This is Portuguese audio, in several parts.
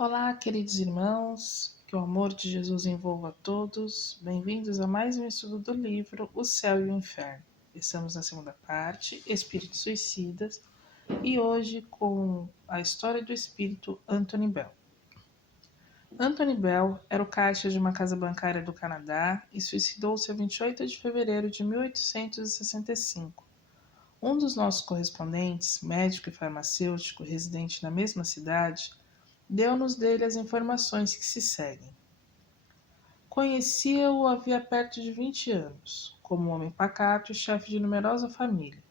Olá, queridos irmãos, que o amor de Jesus envolva a todos. Bem-vindos a mais um estudo do livro O Céu e o Inferno. Estamos na segunda parte, Espíritos Suicidas, e hoje com a história do espírito Anthony Bell. Anthony Bell era o caixa de uma casa bancária do Canadá e suicidou-se a 28 de fevereiro de 1865. Um dos nossos correspondentes, médico e farmacêutico, residente na mesma cidade, deu-nos dele as informações que se seguem. Conhecia-o havia perto de 20 anos, como um homem pacato e chefe de numerosa família.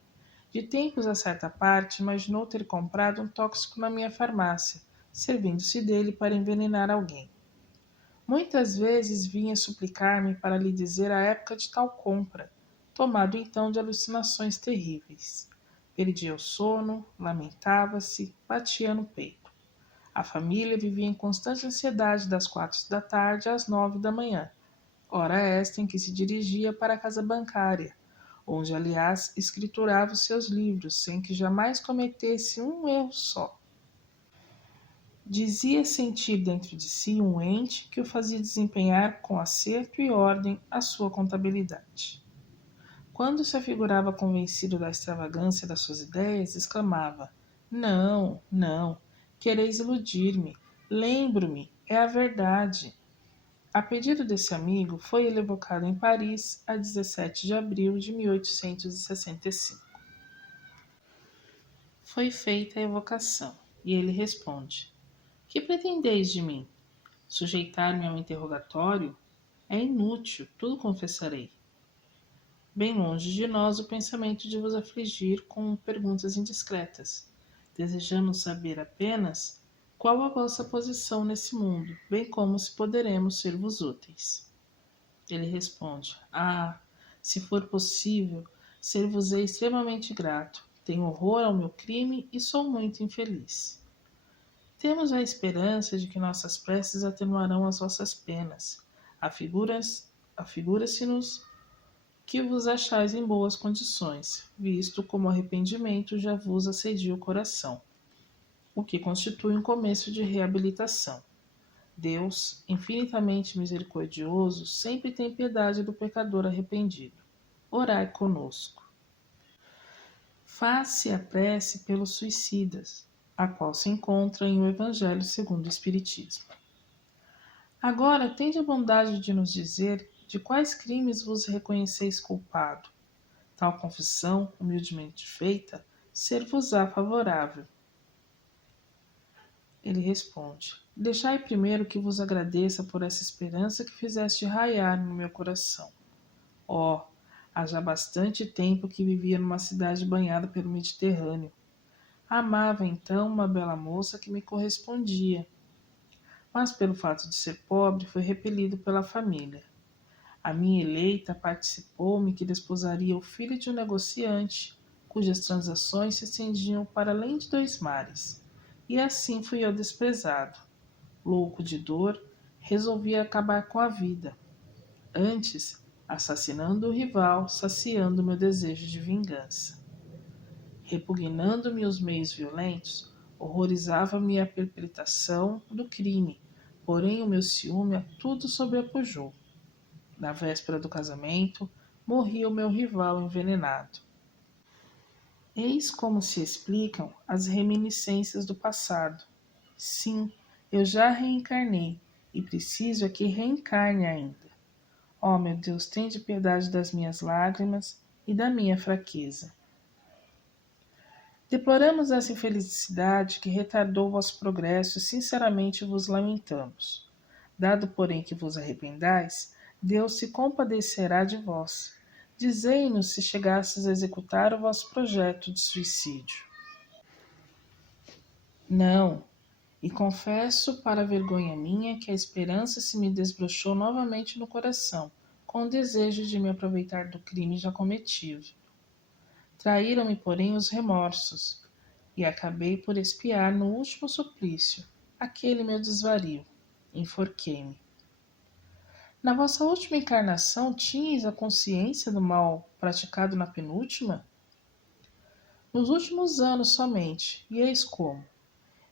De tempos a certa parte, imaginou ter comprado um tóxico na minha farmácia, servindo-se dele para envenenar alguém. Muitas vezes vinha suplicar-me para lhe dizer a época de tal compra, tomado então de alucinações terríveis. Perdia o sono, lamentava-se, batia no peito. A família vivia em constante ansiedade das 4 da tarde às 9 da manhã, hora esta em que se dirigia para a casa bancária, onde, aliás, escriturava os seus livros, sem que jamais cometesse um erro só. Dizia sentir dentro de si um ente que o fazia desempenhar com acerto e ordem a sua contabilidade. Quando se afigurava convencido da extravagância das suas ideias, exclamava: Não, não, quereis iludir-me. Lembro-me, é a verdade. A pedido desse amigo, foi ele evocado em Paris a 17 de abril de 1865. Foi feita a evocação, e ele responde: Que pretendeis de mim? Sujeitar-me ao interrogatório? É inútil, tudo confessarei. Bem longe de nós o pensamento de vos afligir com perguntas indiscretas, desejando saber apenas qual a vossa posição nesse mundo, bem como se poderemos ser-vos úteis. Ele responde: se for possível, ser-vos-ei extremamente grato. Tenho horror ao meu crime e sou muito infeliz. Temos a esperança de que nossas preces atenuarão as vossas penas. Afigura-se-nos que vos achais em boas condições, visto como o arrependimento já vos assedia o coração, o que constitui um começo de reabilitação. Deus, infinitamente misericordioso, sempre tem piedade do pecador arrependido. Orai conosco. Faz-se a prece pelos suicidas, a qual se encontra em O Evangelho segundo o Espiritismo. Agora, tende a bondade de nos dizer de quais crimes vos reconheceis culpado. Tal confissão, humildemente feita, ser-vos-á favorável. Ele responde: Deixai primeiro que vos agradeça por essa esperança que fizeste raiar no meu coração. Há já bastante tempo que vivia numa cidade banhada pelo Mediterrâneo. Amava então uma bela moça que me correspondia, mas pelo fato de ser pobre foi repelido pela família. A minha eleita participou-me que desposaria o filho de um negociante, cujas transações se estendiam para além de 2 mares. E assim fui eu desprezado. Louco de dor, resolvi acabar com a vida. Antes, assassinando o rival, saciando meu desejo de vingança. Repugnando-me os meios violentos, horrorizava-me a perpetração do crime, porém o meu ciúme a tudo sobrepujou. Na véspera do casamento, morria o meu rival envenenado. Eis como se explicam as reminiscências do passado. Sim, eu já reencarnei e preciso é que reencarne ainda. Meu Deus, tende piedade das minhas lágrimas e da minha fraqueza. Deploramos essa infelicidade que retardou vosso progresso e sinceramente vos lamentamos. Dado, porém, que vos arrependais, Deus se compadecerá de vós. Dizei-nos se chegastes a executar o vosso projeto de suicídio. Não, e confesso para vergonha minha que a esperança se me desbrochou novamente no coração, com o desejo de me aproveitar do crime já cometido. Traíram-me, porém, os remorsos, e acabei por expiar no último suplício, aquele meu desvario. Enforquei-me. Na vossa última encarnação, tinhais a consciência do mal praticado na penúltima? Nos últimos anos somente, e eis como.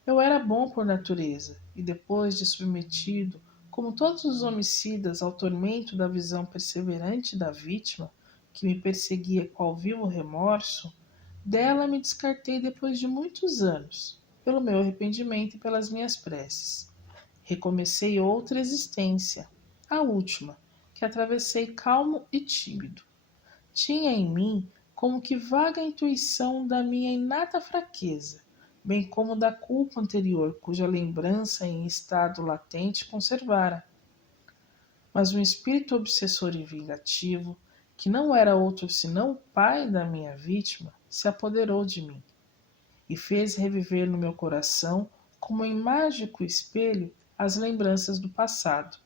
Eu era bom por natureza, e depois de submetido, como todos os homicidas, ao tormento da visão perseverante da vítima, que me perseguia qual vivo remorso, dela me descartei depois de muitos anos, pelo meu arrependimento e pelas minhas preces. Recomecei outra existência, a última, que atravessei calmo e tímido. Tinha em mim como que vaga intuição da minha inata fraqueza, bem como da culpa anterior, cuja lembrança em estado latente conservara. Mas um espírito obsessor e vingativo, que não era outro senão o pai da minha vítima, se apoderou de mim e fez reviver no meu coração, como em mágico espelho, as lembranças do passado.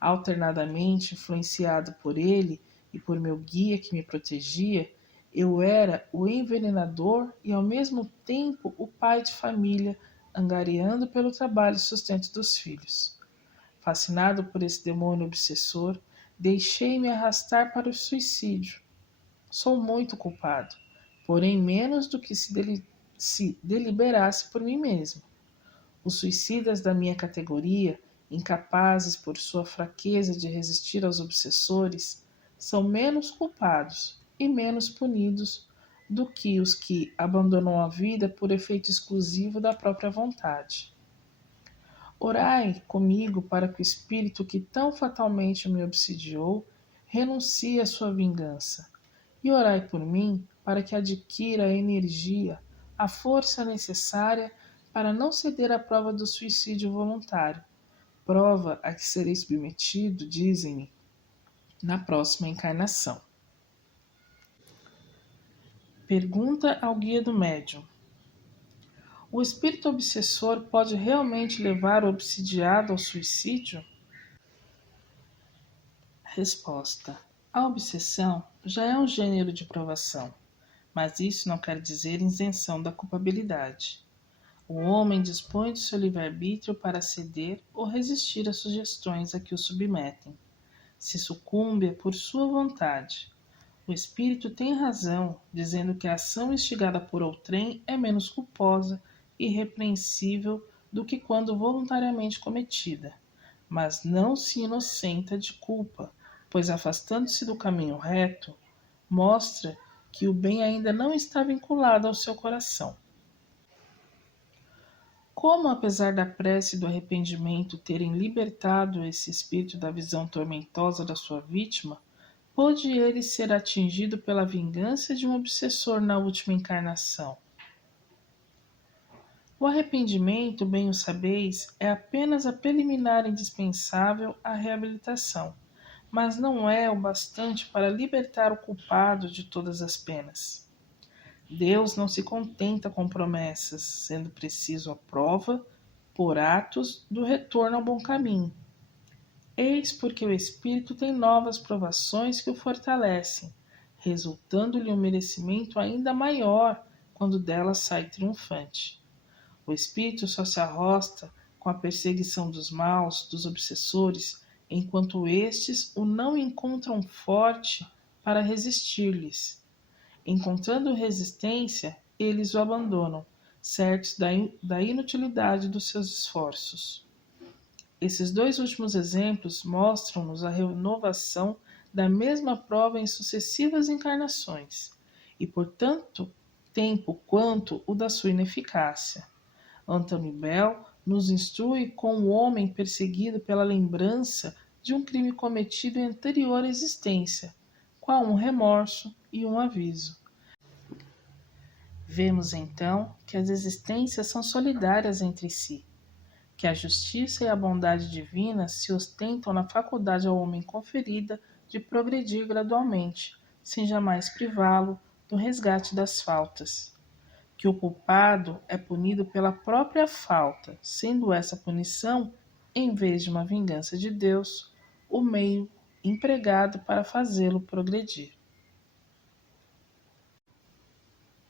Alternadamente influenciado por ele e por meu guia que me protegia, eu era o envenenador e ao mesmo tempo o pai de família, angariando pelo trabalho e sustento dos filhos. Fascinado por esse demônio obsessor, deixei-me arrastar para o suicídio. Sou muito culpado, porém menos do que se deliberasse por mim mesmo. Os suicidas da minha categoria, incapazes por sua fraqueza de resistir aos obsessores, são menos culpados e menos punidos do que os que abandonam a vida por efeito exclusivo da própria vontade. Orai comigo para que o espírito que tão fatalmente me obsidiou renuncie à sua vingança. E orai por mim para que adquira a energia, a força necessária para não ceder à prova do suicídio voluntário, prova a que serei submetido, dizem-me, na próxima encarnação. Pergunta ao guia do médium: o espírito obsessor pode realmente levar o obsidiado ao suicídio? Resposta: a obsessão já é um gênero de provação, mas isso não quer dizer isenção da culpabilidade. O homem dispõe do seu livre-arbítrio para ceder ou resistir às sugestões a que o submetem. Se sucumbe é por sua vontade. O espírito tem razão, dizendo que a ação instigada por outrem é menos culposa e repreensível do que quando voluntariamente cometida, mas não se inocenta de culpa, pois afastando-se do caminho reto, mostra que o bem ainda não está vinculado ao seu coração. Como, apesar da prece e do arrependimento terem libertado esse espírito da visão tormentosa da sua vítima, pôde ele ser atingido pela vingança de um obsessor na última encarnação? O arrependimento, bem o sabeis, é apenas a preliminar indispensável à reabilitação, mas não é o bastante para libertar o culpado de todas as penas. Deus não se contenta com promessas, sendo preciso a prova, por atos, do retorno ao bom caminho. Eis porque o Espírito tem novas provações que o fortalecem, resultando-lhe um merecimento ainda maior quando dela sai triunfante. O Espírito só se arrosta com a perseguição dos maus, dos obsessores, enquanto estes o não encontram forte para resistir-lhes. Encontrando resistência, eles o abandonam, certos da inutilidade dos seus esforços. Esses dois últimos exemplos mostram-nos a renovação da mesma prova em sucessivas encarnações, e por tanto tempo quanto o da sua ineficácia. Antônio Bell nos instrui com o homem perseguido pela lembrança de um crime cometido em anterior existência, qual um remorso e um aviso. Vemos então que as existências são solidárias entre si, que a justiça e a bondade divina se ostentam na faculdade ao homem conferida de progredir gradualmente, sem jamais privá-lo do resgate das faltas, que o culpado é punido pela própria falta, sendo essa punição, em vez de uma vingança de Deus, o meio empregado para fazê-lo progredir.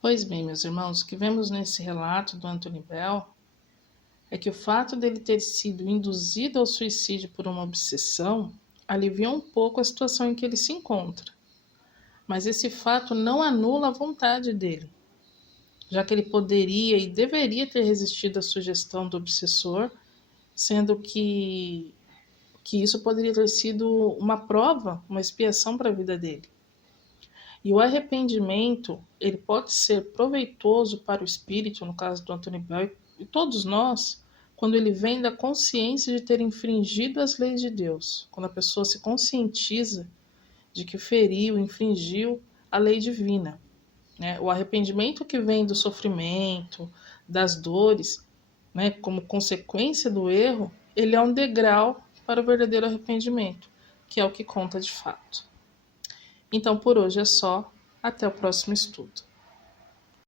Pois bem, meus irmãos, o que vemos nesse relato do Antônio Bell é que o fato dele ter sido induzido ao suicídio por uma obsessão alivia um pouco a situação em que ele se encontra. Mas esse fato não anula a vontade dele. já que ele poderia e deveria ter resistido à sugestão do obsessor, sendo que isso poderia ter sido uma prova, uma expiação para a vida dele. E o arrependimento, ele pode ser proveitoso para o espírito, no caso do Anthony Bell, e todos nós, quando ele vem da consciência de ter infringido as leis de Deus, quando a pessoa se conscientiza de que feriu, infringiu a lei divina. Né? O arrependimento que vem do sofrimento, das dores, né, como consequência do erro, ele é um degrau para o verdadeiro arrependimento, que é o que conta de fato. Então, por hoje é só. Até o próximo estudo.